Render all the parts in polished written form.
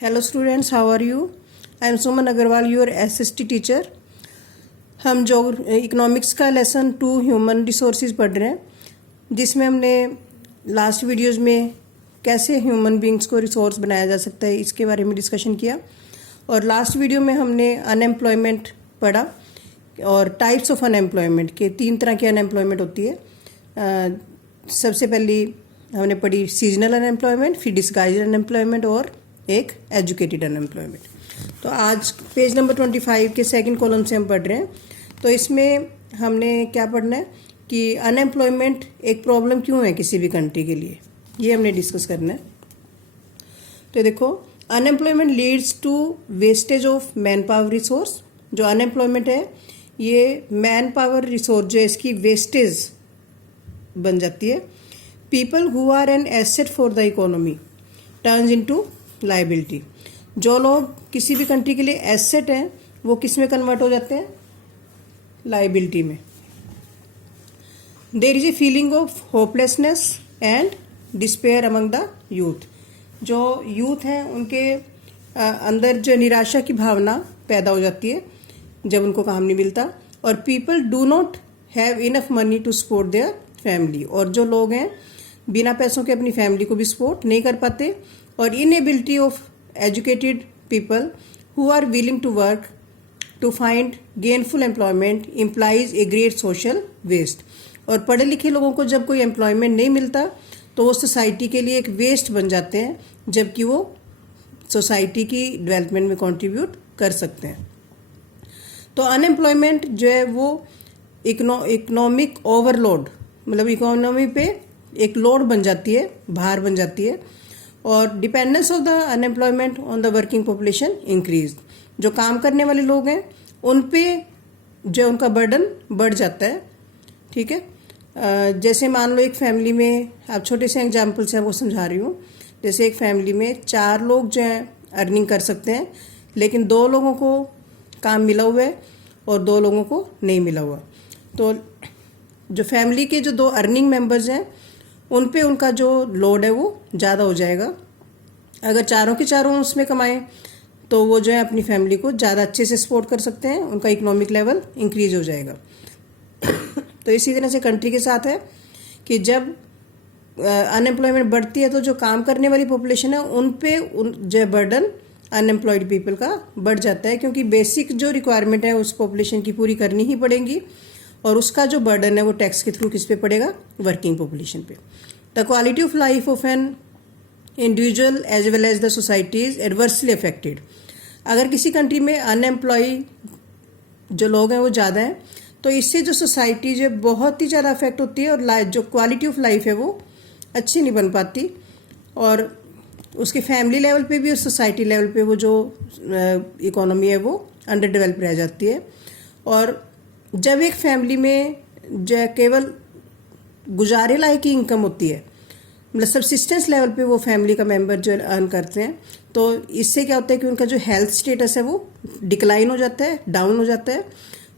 Hello students, how are you? I am Suman Agarwal, your SST teacher. हम जो economics का lesson 2 human resources पढ़ रहे हैं, जिसमें हमने लास्ट वीडियोस में कैसे ह्यूमन बींग्स को रिसोर्स बनाया जा सकता है इसके बारे में डिस्कशन किया। और लास्ट वीडियो में हमने अनएम्प्लॉयमेंट पढ़ा और टाइप्स ऑफ अनएम्प्लॉयमेंट के 3 तरह की अनएम्प्लॉयमेंट होती है। सबसे पहली हमने पढ़ी सीजनल अनएम्प्लॉयमेंट, फिर डिस्गाइज्ड अनएम्प्लॉयमेंट और एक एजुकेटेड अनएम्प्लॉयमेंट। तो आज पेज नंबर 25 के सेकंड कॉलम से हम पढ़ रहे हैं। तो इसमें हमने क्या पढ़ना है कि अनएम्प्लॉयमेंट एक प्रॉब्लम क्यों है किसी भी कंट्री के लिए, ये हमने डिस्कस करना है। तो देखो, unemployment leads to wastage of manpower resource. जो अनएम्प्लॉयमेंट है ये मैन पावर रिसोर्स जो है इसकी वेस्टेज बन जाती है। People who are an asset for the economy turns into liability. जो लोग किसी भी कंट्री के लिए एसेट हैं वो किस में कन्वर्ट हो जाते हैं? लाइबिलिटी में। There is a feeling of hopelessness and despair among the youth. जो यूथ हैं उनके अंदर जो निराशा की भावना पैदा हो जाती है जब उनको काम नहीं मिलता। और people do not have enough money to support their family. और जो लोग हैं बिना पैसों के अपनी फैमिली को भी सपोर्ट नहीं कर पाते। और inability of educated people who are willing to work to find gainful employment implies a great social waste. और पढ़े लिखे लोगों को जब कोई एम्प्लॉयमेंट नहीं मिलता तो वो सोसाइटी के लिए एक वेस्ट बन जाते हैं, जबकि वो सोसाइटी की डेवलपमेंट में कंट्रीब्यूट कर सकते हैं। तो अनएम्प्लॉयमेंट जो है वो इकोनॉमिक ओवरलोड, मतलब इकोनॉमी पे एक लोड बन जाती है, भार बन जाती है। और dependence of the unemployment on the working population increase. जो काम करने वाले लोग हैं उन पे जो उनका बर्डन बढ़ जाता है। ठीक है, जैसे मान लो एक फैमिली में, आप छोटे से एग्जाम्पल से आपको समझा रही हूँ। जैसे एक फैमिली में 4 लोग जो हैं अर्निंग कर सकते हैं, लेकिन 2 लोगों को काम मिला हुआ है और 2 लोगों को नहीं मिला हुआ। तो जो फैमिली के जो 2 अर्निंग मेंबर्स हैं उन पे उनका जो लोड है वो ज़्यादा हो जाएगा। अगर चारों के चारों उसमें कमाएं तो वो जो है अपनी फैमिली को ज़्यादा अच्छे से सपोर्ट कर सकते हैं, उनका इकोनॉमिक लेवल इंक्रीज हो जाएगा। तो इसी तरह से कंट्री के साथ है कि जब अनएम्प्लॉयमेंट बढ़ती है तो जो काम करने वाली पॉपुलेशन है उन पे जो बर्डन अनएम्प्लॉयड पीपल का बढ़ जाता है, क्योंकि बेसिक जो रिक्वायरमेंट है उस पॉपुलेशन की पूरी करनी ही पड़ेगी। और उसका जो बर्डन है वो टैक्स के थ्रू किस पे पड़ेगा? वर्किंग पॉपुलेशन पे। The quality of life of an individual as well as the society is adversely affected. अगर किसी कंट्री में अनएम्प्लॉय जो लोग हैं वो ज़्यादा हैं तो इससे जो सोसाइटी जो बहुत ही ज़्यादा अफेक्ट होती है और जो क्वालिटी ऑफ लाइफ है वो अच्छी नहीं बन पाती। और उसके फैमिली लेवल पे भी और सोसाइटी लेवल पे वो जो इकोनॉमी है वो अंडर डेवलप रह जाती है। और जब एक फैमिली में जो केवल गुजारे लायक की इनकम होती है, मतलब सब्सिस्टेंस लेवल पे वो फैमिली का मेंबर जो अर्न करते हैं, तो इससे क्या होता है कि उनका जो हेल्थ स्टेटस है वो डिक्लाइन हो जाता है, डाउन हो जाता है।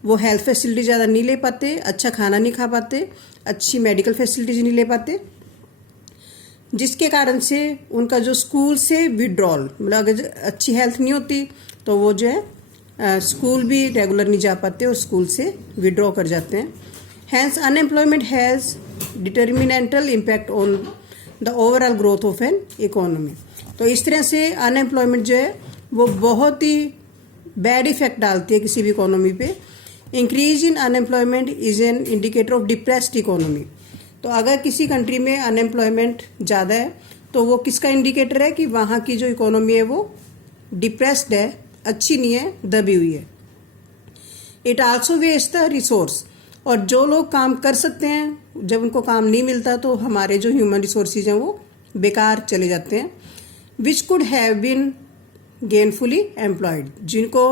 वो हेल्थ फैसिलिटी ज़्यादा नहीं ले पाते, अच्छा खाना नहीं खा पाते, अच्छी मेडिकल फैसिलिटीज नहीं ले पाते, जिसके कारण से उनका जो स्कूल से विड्रॉल, मतलब अगर अच्छी हेल्थ नहीं होती तो वो जो है स्कूल भी रेगुलर नहीं जा पाते और स्कूल से विड्रॉ कर जाते हैं। Hence unemployment has detrimental impact on the overall growth of an economy. तो इस तरह से अनएम्प्लॉयमेंट जो है वो बहुत ही बैड इफेक्ट डालती है किसी भी इकोनॉमी पे। Increase in unemployment is an indicator of depressed economy. तो अगर किसी कंट्री में अनएम्प्लॉयमेंट ज़्यादा है तो वो किसका इंडिकेटर है कि वहाँ की जो इकोनॉमी है वो डिप्रेस्ड है, अच्छी नहीं है, दबी हुई है। It also waste the resource. और जो लोग काम कर सकते हैं जब उनको काम नहीं मिलता तो हमारे जो ह्यूमन रिसोर्सेज हैं वो बेकार चले जाते हैं। Which could have been gainfully employed. जिनको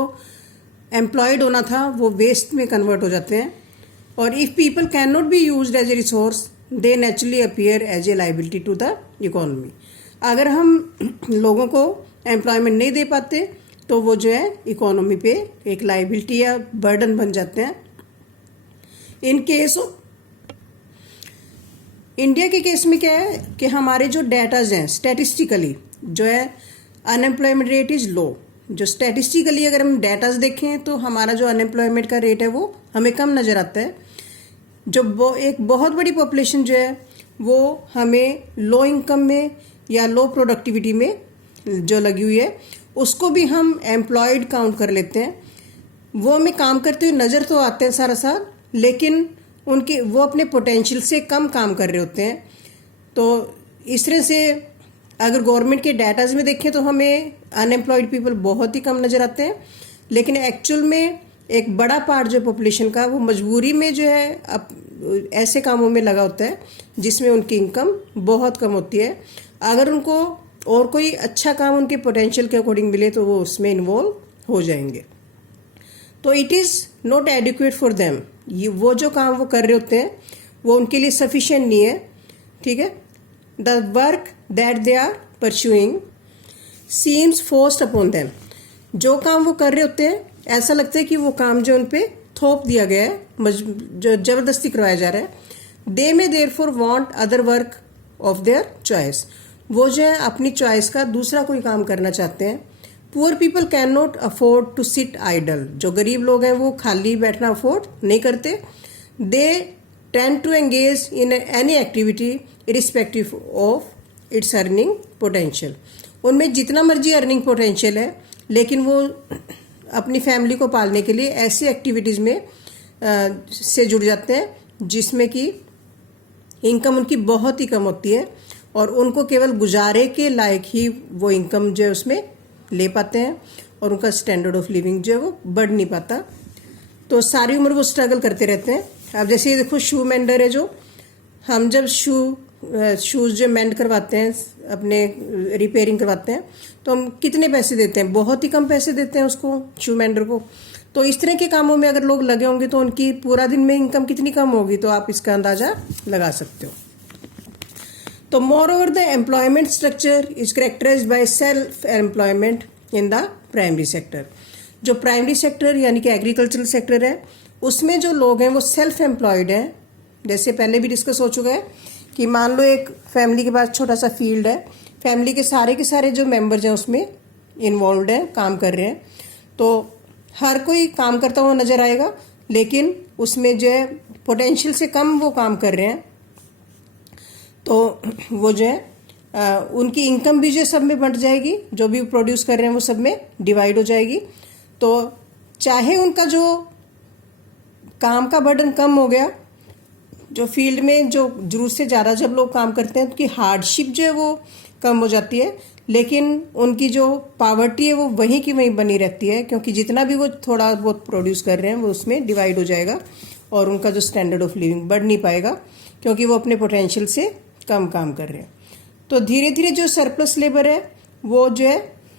एम्प्लॉयड होना था वो वेस्ट में कन्वर्ट हो जाते हैं। और if people can not be used as a resource they naturally appear as a liability to the economy. अगर हम लोगों को एम्प्लॉयमेंट नहीं दे पाते तो वो जो है इकोनॉमी पे एक लाइबिलिटी या बर्डन बन जाते हैं। इन केस इंडिया के केस में क्या है कि हमारे जो डेटाज हैं स्टैटिस्टिकली जो है अनएम्प्लॉयमेंट रेट इज़ लो। जो स्टैटिस्टिकली अगर हम डाटाज देखें तो हमारा जो अनएम्प्लॉयमेंट का रेट है वो हमें कम नज़र आता है। जो एक बहुत बड़ी पॉपुलेशन जो है वो हमें लो इनकम में या लो प्रोडक्टिविटी में जो लगी हुई है उसको भी हम एम्प्लॉयड काउंट कर लेते हैं। वो हमें काम करते हुए नज़र तो आते हैं सारा साल, लेकिन उनके वो अपने पोटेंशियल से कम काम कर रहे होते हैं। तो इस तरह से अगर गवर्नमेंट के डाटाज में देखें तो हमें अनएम्प्लॉयड पीपल बहुत ही कम नज़र आते हैं, लेकिन एक्चुअल में एक बड़ा पार्ट जो पॉपुलेशन का वो मजबूरी में जो है अब ऐसे कामों में लगा होता है जिसमें उनकी इनकम बहुत कम होती है। अगर उनको और कोई अच्छा काम उनके पोटेंशियल के अकॉर्डिंग मिले तो वो उसमें इन्वॉल्व हो जाएंगे। तो it is not adequate for them. ये वो जो काम वो कर रहे होते हैं वो उनके लिए सफिशिएंट नहीं है, ठीक है। The work that they are pursuing seems forced upon them. जो काम वो कर रहे होते हैं ऐसा लगता है कि वो काम जो उन पे थोप दिया गया है, जो ज़बरदस्ती करवाया जा रहा है। They may there for want other work of their choice. वो जो है अपनी चॉइस का दूसरा कोई काम करना चाहते हैं। Poor people can not afford to sit idle. जो गरीब लोग हैं वो खाली बैठना अफोर्ड नहीं करते। They tend to engage in any activity irrespective of its earning potential. उनमें जितना मर्जी अर्निंग पोटेंशियल है, लेकिन वो अपनी फैमिली को पालने के लिए ऐसी एक्टिविटीज़ में से जुड़ जाते हैं जिसमें कि इनकम उनकी बहुत ही कम होती है और उनको केवल गुजारे के लायक ही वो इनकम जो है उसमें ले पाते हैं और उनका स्टैंडर्ड ऑफ लिविंग जो है वो बढ़ नहीं पाता। तो सारी उम्र वो स्ट्रगल करते रहते हैं। अब जैसे ये देखो शू मेंडर है, जो हम जब शूज़ जो मेंड करवाते हैं, अपने रिपेयरिंग करवाते हैं, तो हम कितने पैसे देते हैं? बहुत ही कम पैसे देते हैं उसको, शू मेंडर को। तो इस तरह के कामों में अगर लोग लगे होंगे तो उनकी पूरा दिन में इनकम कितनी कम होगी, तो आप इसका अंदाज़ा लगा सकते हो। तो more over the employment structure is characterised by self employment in the primary sector. जो प्राइमरी सेक्टर यानी कि एग्रीकल्चरल सेक्टर है, उसमें जो लोग हैं वो सेल्फ एम्प्लॉयड हैं। जैसे पहले भी डिस्कस हो चुका है कि मान लो एक फैमिली के पास छोटा सा फील्ड है, फैमिली के सारे जो मेंबर्स हैं उसमें इन्वॉल्व हैं, काम कर रहे हैं। तो हर कोई काम करता हुआ नज़र आएगा, लेकिन उसमें जो है पोटेंशियल से कम वो काम कर रहे हैं। तो वो जो है उनकी इनकम भी जो सब में बंट जाएगी, जो भी प्रोड्यूस कर रहे हैं वो सब में डिवाइड हो जाएगी। तो चाहे उनका जो काम का बर्डन कम हो गया, जो फील्ड में जो जरूरत से ज़्यादा जब लोग काम करते हैं उनकी हार्डशिप जो है वो कम हो जाती है, लेकिन उनकी जो पावर्टी है वो वहीं की वहीं बनी रहती है, क्योंकि जितना भी वो थोड़ा बहुत प्रोड्यूस कर रहे हैं वो उसमें डिवाइड हो जाएगा और उनका जो स्टैंडर्ड ऑफ लिविंग बढ़ नहीं पाएगा, क्योंकि वो अपने पोटेंशियल से कम काम कर रहे हैं। तो धीरे धीरे जो सरप्लस लेबर है वो जो है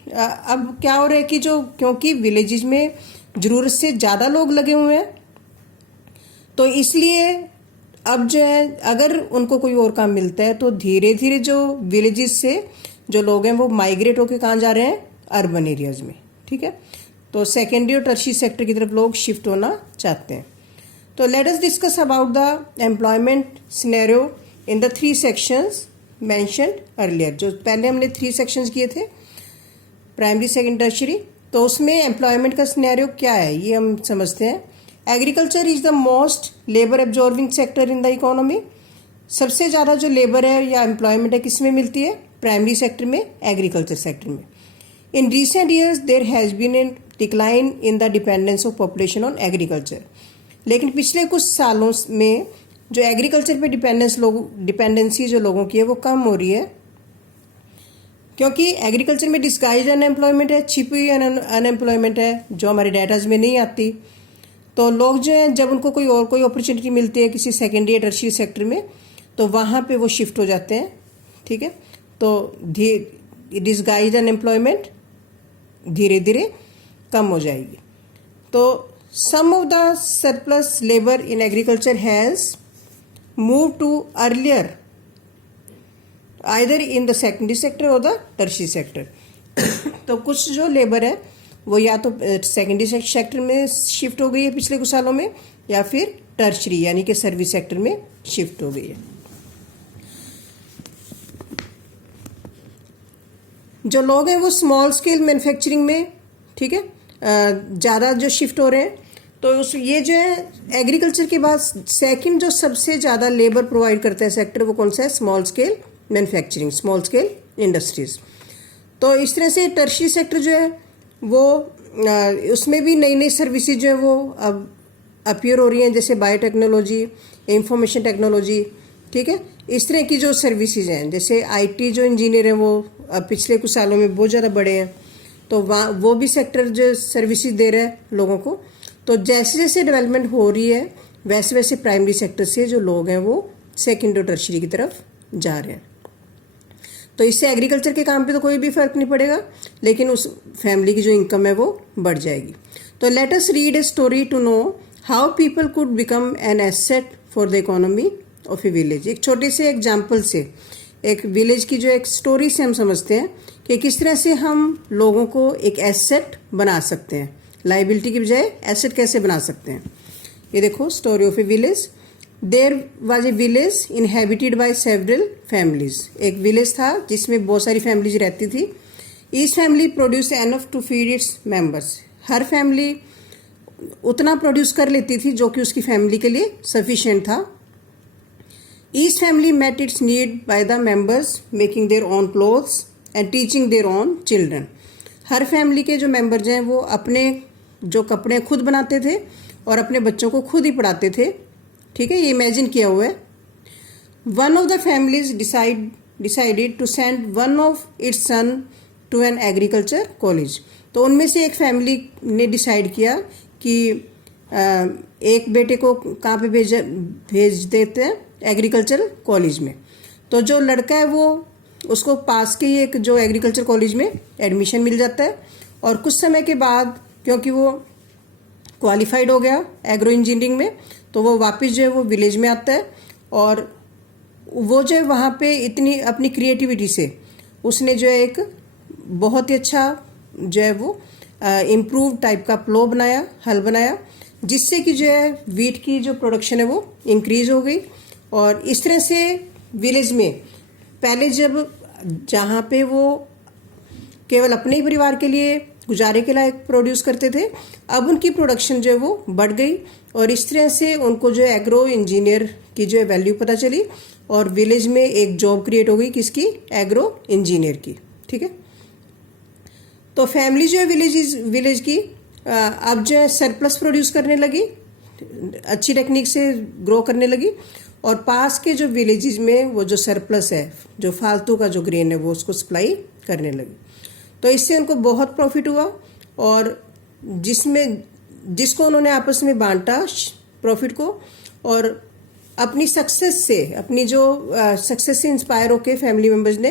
अब क्या हो रहा है कि जो क्योंकि विलेजेस में ज़रूरत से ज़्यादा लोग लगे हुए हैं, तो इसलिए अब जो है अगर उनको कोई और काम मिलता है तो धीरे धीरे जो विलेजेस से जो लोग हैं वो माइग्रेट होकर कहाँ जा रहे हैं? अर्बन एरियाज में, ठीक है। तो सेकेंडरी और टर्शियरी सेक्टर की तरफ लोग शिफ्ट होना चाहते हैं। तो let us discuss about the employment scenario in the 3 sections mentioned earlier. जो पहले हमने 3 सेक्शंस किए थे, प्राइमरी, सेकेंड, टर्शियरी, तो उसमें एम्प्लॉयमेंट का सिनेरियो क्या है ये हम समझते हैं। Agriculture is the most labour absorbing sector in the economy. सबसे ज़्यादा जो लेबर है या एम्प्लॉयमेंट है किस में मिलती है? प्राइमरी सेक्टर में, एग्रीकल्चर सेक्टर में। In recent years there has been a decline in the dependence of population on agriculture. लेकिन पिछले कुछ सालों में जो एग्रीकल्चर पे डिपेंडेंसी जो लोगों की है वो कम हो रही है, क्योंकि एग्रीकल्चर में डिस्गाइज अनएम्प्लॉयमेंट है, छिपी हुई अनएम्प्लॉयमेंट है जो हमारे डाटाज में नहीं आती। तो लोग जो हैं जब उनको कोई अपॉर्चुनिटी मिलती है किसी सेकेंडरी या टर्शियरी सेक्टर में, तो वहाँ पे वो शिफ्ट हो जाते हैं, ठीक है। तो डिस्गाइज अनएम्प्लॉयमेंट धीरे धीरे कम हो जाएगी। तो some of the surplus labor in agriculture has moved to earlier either in the secondary sector or the tertiary sector। तो कुछ जो लेबर है वो या तो सेकेंडरी सेक्टर में शिफ्ट हो गई है पिछले कुछ सालों में, या फिर टर्शियरी यानी कि सर्विस सेक्टर में शिफ्ट हो गई है। जो लोग हैं वो स्मॉल स्केल मैन्युफैक्चरिंग में, ठीक है, ज़्यादा जो शिफ्ट हो रहे हैं। तो उस ये जो है एग्रीकल्चर के बाद सेकंड जो सबसे ज़्यादा लेबर प्रोवाइड करता है सेक्टर, वो कौन सा है? Small scale manufacturing, small scale industries. तो इस तरह से टर्शियरी सेक्टर जो है वो उसमें भी नई नई सर्विसेज जो है वो अब अपीयर हो रही हैं, जैसे बायोटेक्नोलॉजी, इंफॉर्मेशन टेक्नोलॉजी, ठीक है। इस तरह की जो सर्विसेज हैं, जैसे आईटी जो इंजीनियर हैं वो अब पिछले कुछ सालों में बहुत ज़्यादा बढ़े हैं, तो वहाँ वो भी सेक्टर जो सर्विसेज दे रहा है लोगों को। तो जैसे जैसे डेवलपमेंट हो रही है वैसे वैसे प्राइमरी सेक्टर से जो लोग हैं वो सेकेंड और टर्शियरी की तरफ जा रहे हैं। तो इससे एग्रीकल्चर के काम पे तो कोई भी फर्क नहीं पड़ेगा, लेकिन उस फैमिली की जो इनकम है वो बढ़ जाएगी। तो let us read a story to know how people could become an asset for the economy of a village. एक छोटे से एग्जाम्पल से, एक विलेज की जो एक स्टोरी से हम समझते हैं कि किस तरह से हम लोगों को एक एसेट बना सकते हैं, लाइबिलिटी की बजाय एसेट कैसे बना सकते हैं। ये देखो, story of a village. There was a village inhabited by several families. एक विलेज था जिसमें बहुत सारी फैमिलीज रहती थी। Each family produce enough to feed its members. हर फैमिली उतना प्रोड्यूस कर लेती थी जो कि उसकी फैमिली के लिए सफिशिएंट था। Each family met its need by the members making their own clothes and teaching their own children. हर फैमिली के जो मेंबर्स हैं वो अपने जो कपड़े खुद बनाते थे और अपने बच्चों को खुद ही पढ़ाते थे, ठीक है, ये इमेजिन किया हुआ है। One of the families decided to send one of its son to an agriculture college. तो उनमें से एक फैमिली ने डिसाइड किया कि एक बेटे को कहाँ पे भेज देते हैं, एग्रीकल्चर कॉलेज में। तो जो लड़का है वो उसको पास के ही एक जो एग्रीकल्चर कॉलेज में एडमिशन मिल जाता है, और कुछ समय के बाद क्योंकि वो क्वालिफाइड हो गया एग्रो इंजीनियरिंग में, तो वो वापस जो है वो विलेज में आता है, और वो जो है वहाँ पे इतनी अपनी क्रिएटिविटी से उसने जो है एक बहुत ही अच्छा जो है वो इम्प्रूव टाइप का प्लो बनाया, हल बनाया, जिससे कि जो है वीट की जो प्रोडक्शन है वो इंक्रीज हो गई। और इस तरह से विलेज में पहले जब जहाँ पे वो केवल अपने ही परिवार के लिए गुजारे के लायक प्रोड्यूस करते थे, अब उनकी प्रोडक्शन जो है वो बढ़ गई, और इस तरह से उनको जो एग्रो इंजीनियर की जो है वैल्यू पता चली, और विलेज में एक जॉब क्रिएट हो गई किसकी? एग्रो इंजीनियर की, ठीक है। तो फैमिली जो है विलेज की अब जो है सरप्लस प्रोड्यूस करने लगी, अच्छी टेक्निक से ग्रो करने लगी, और पास के जो विलेजेस में वो जो सरप्लस है, जो फालतू का जो ग्रेन है, वो उसको सप्लाई करने लगी। तो इससे उनको बहुत प्रॉफिट हुआ, और जिसको उन्होंने आपस में बांटा प्रॉफिट को, और अपनी सक्सेस से, अपनी जो सक्सेस से इंस्पायर होके फैमिली मेम्बर्स ने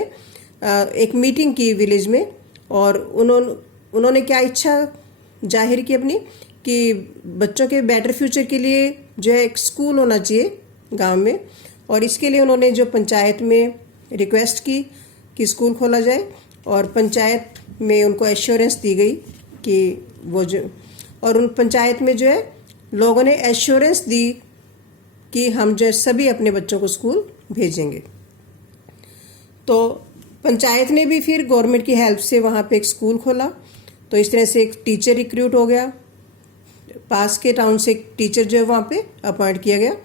एक मीटिंग की विलेज में, और उन्होंने क्या इच्छा जाहिर की अपनी, कि बच्चों के बेटर फ्यूचर के लिए जो है एक स्कूल होना चाहिए गांव में, और इसके लिए उन्होंने जो पंचायत में रिक्वेस्ट की कि स्कूल खोला जाए, और पंचायत में उनको एश्योरेंस दी गई कि वो जो, और उन पंचायत में जो है लोगों ने एश्योरेंस दी कि हम जो है सभी अपने बच्चों को स्कूल भेजेंगे। तो पंचायत ने भी फिर गवर्नमेंट की हेल्प से वहाँ पे एक स्कूल खोला। तो इस तरह से एक टीचर रिक्रूट हो गया, पास के टाउन से एक टीचर जो है वहाँ पे अपॉइंट किया गया।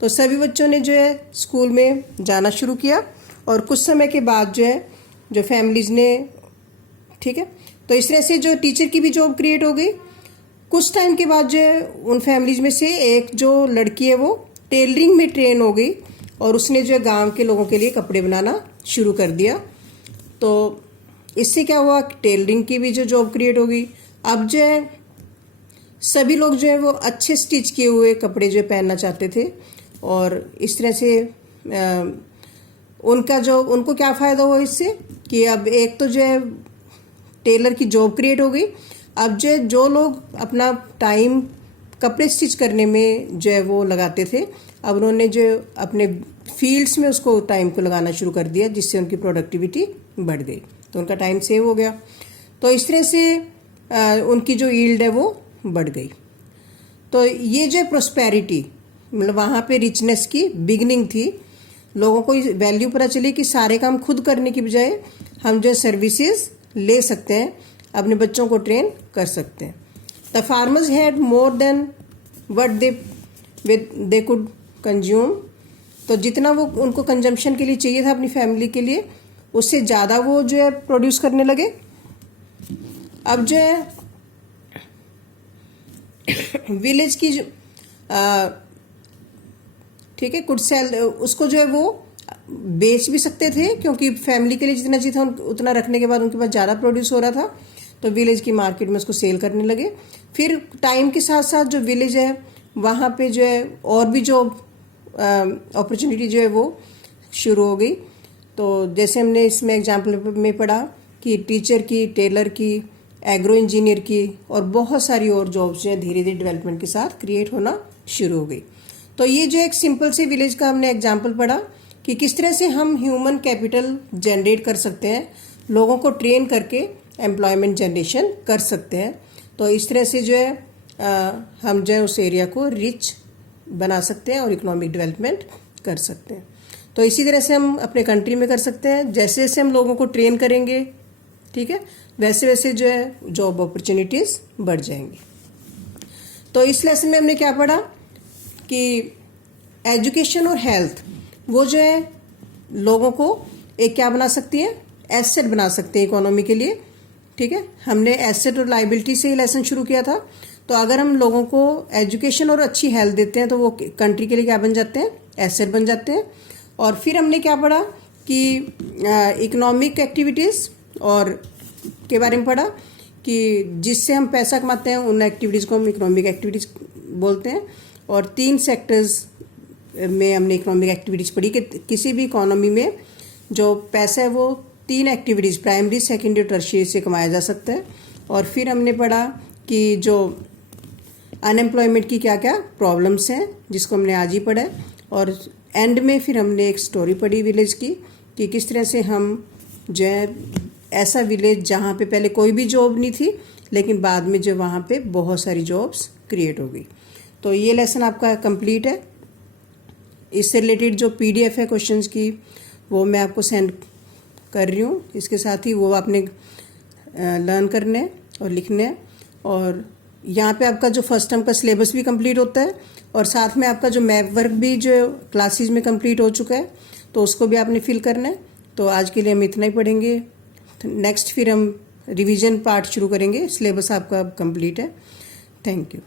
तो सभी बच्चों ने जो है स्कूल में जाना शुरू किया, और कुछ समय के बाद जो है जो फैमिलीज ने, ठीक है, तो इस तरह से जो टीचर की भी जॉब क्रिएट हो गई। कुछ टाइम के बाद जो है उन फैमिलीज में से एक जो लड़की है वो टेलरिंग में ट्रेन हो गई, और उसने जो है गांव के लोगों के लिए कपड़े बनाना शुरू कर दिया। तो इससे क्या हुआ, टेलरिंग की भी जो जॉब क्रिएट हो गई। अब जो है सभी लोग जो है वो अच्छे स्टिच किए हुए कपड़े जो पहनना चाहते थे, और इस तरह से उनको क्या फ़ायदा हुआ इससे, कि अब एक तो जो है टेलर की जॉब क्रिएट हो गई। अब जो लोग अपना टाइम कपड़े स्टिच करने में जो है वो लगाते थे, अब उन्होंने जो अपने फील्ड्स में उसको टाइम को लगाना शुरू कर दिया, जिससे उनकी प्रोडक्टिविटी बढ़ गई, तो उनका टाइम सेव हो गया। तो इस तरह से उनकी जो यील्ड है वो बढ़ गई। तो ये जो प्रोस्पेरिटी, मतलब वहाँ पे रिचनेस की बिगनिंग थी। लोगों को वैल्यू पता चली कि सारे काम खुद करने की बजाय हम जो सर्विसेज ले सकते हैं, अपने बच्चों को ट्रेन कर सकते हैं। The farmers had more than what they could consume, तो जितना वो उनको कंजम्पशन के लिए चाहिए था अपनी फैमिली के लिए, उससे ज़्यादा वो जो है प्रोड्यूस करने लगे। अब जो है विलेज की जो ठीक है कुड सेल, उसको जो है वो बेच भी सकते थे, क्योंकि फैमिली के लिए जितना चाहिए था उतना रखने के बाद उनके पास ज़्यादा प्रोड्यूस हो रहा था, तो विलेज की मार्केट में उसको सेल करने लगे। फिर टाइम के साथ साथ जो विलेज है वहाँ पे जो है और भी जो अपॉर्चुनिटी जो है वो शुरू हो गई। तो जैसे हमने इसमें एग्जाम्पल में पढ़ा कि टीचर की, टेलर की, एग्रो इंजीनियर की और बहुत सारी और जॉब्स जो है धीरे धीरे डेवलपमेंट के साथ क्रिएट होना शुरू हो गई। तो ये जो एक सिंपल से विलेज का हमने एग्जाम्पल पढ़ा कि किस तरह से हम ह्यूमन कैपिटल जनरेट कर सकते हैं, लोगों को ट्रेन करके एम्प्लॉयमेंट जनरेशन कर सकते हैं। तो इस तरह से जो है हम जो है उस एरिया को रिच बना सकते हैं और इकोनॉमिक डेवलपमेंट कर सकते हैं। तो इसी तरह से हम अपने कंट्री में कर सकते हैं। जैसे जैसे हम लोगों को ट्रेन करेंगे, ठीक है, वैसे वैसे जो है जॉब अपॉर्चुनिटीज़ बढ़ जाएंगी। तो इस लेसन में हमने क्या पढ़ा कि एजुकेशन और हेल्थ वो जो है लोगों को एक क्या बना सकती है, एसेट बना सकते हैं इकोनॉमी के लिए। ठीक है, हमने एसेट और लाइबिलिटी से ही लेसन शुरू किया था। तो अगर हम लोगों को एजुकेशन और अच्छी हेल्थ देते हैं तो वो कंट्री के लिए क्या बन जाते हैं, एसेट बन जाते हैं। और फिर हमने क्या पढ़ा कि इकोनॉमिक एक्टिविटीज़ और के बारे में पढ़ा कि जिससे हम पैसा कमाते हैं उन एक्टिविटीज़ को हम इकोनॉमिक एक्टिविटीज़ बोलते हैं। और 3 सेक्टर्स में हमने इकोनॉमिक एक्टिविटीज़ पढ़ी कि किसी भी इकोनॉमी में जो पैसा है वो 3 एक्टिविटीज़, प्राइमरी, सेकेंडरी और टर्शियरी से कमाया जा सकता है। और फिर हमने पढ़ा कि जो अनएम्प्लॉयमेंट की क्या क्या प्रॉब्लम्स हैं, जिसको हमने आज ही पढ़ा है। और एंड में फिर हमने एक स्टोरी पढ़ी विलेज की कि किस तरह से हम जो है ऐसा विलेज जहाँ पे पहले कोई भी जॉब नहीं थी, लेकिन बाद में जो वहाँ पे बहुत सारी जॉब्स क्रिएट हो गई। तो ये लेसन आपका कंप्लीट है। इससे रिलेटेड जो PDF है क्वेश्चंस की वो मैं आपको सेंड कर रही हूँ। इसके साथ ही वो आपने लर्न करने हैं और लिखने हैं। और यहाँ पे आपका जो फर्स्ट टर्म का सिलेबस भी कंप्लीट होता है और साथ में आपका जो मैप वर्क भी जो क्लासेस में कंप्लीट हो चुका है, तो उसको भी आपने फिल करना है। तो आज के लिए हम इतना ही पढ़ेंगे। नेक्स्ट फिर हम रिवीजन पार्ट शुरू करेंगे। सिलेबस आपका कंप्लीट है। Thank you.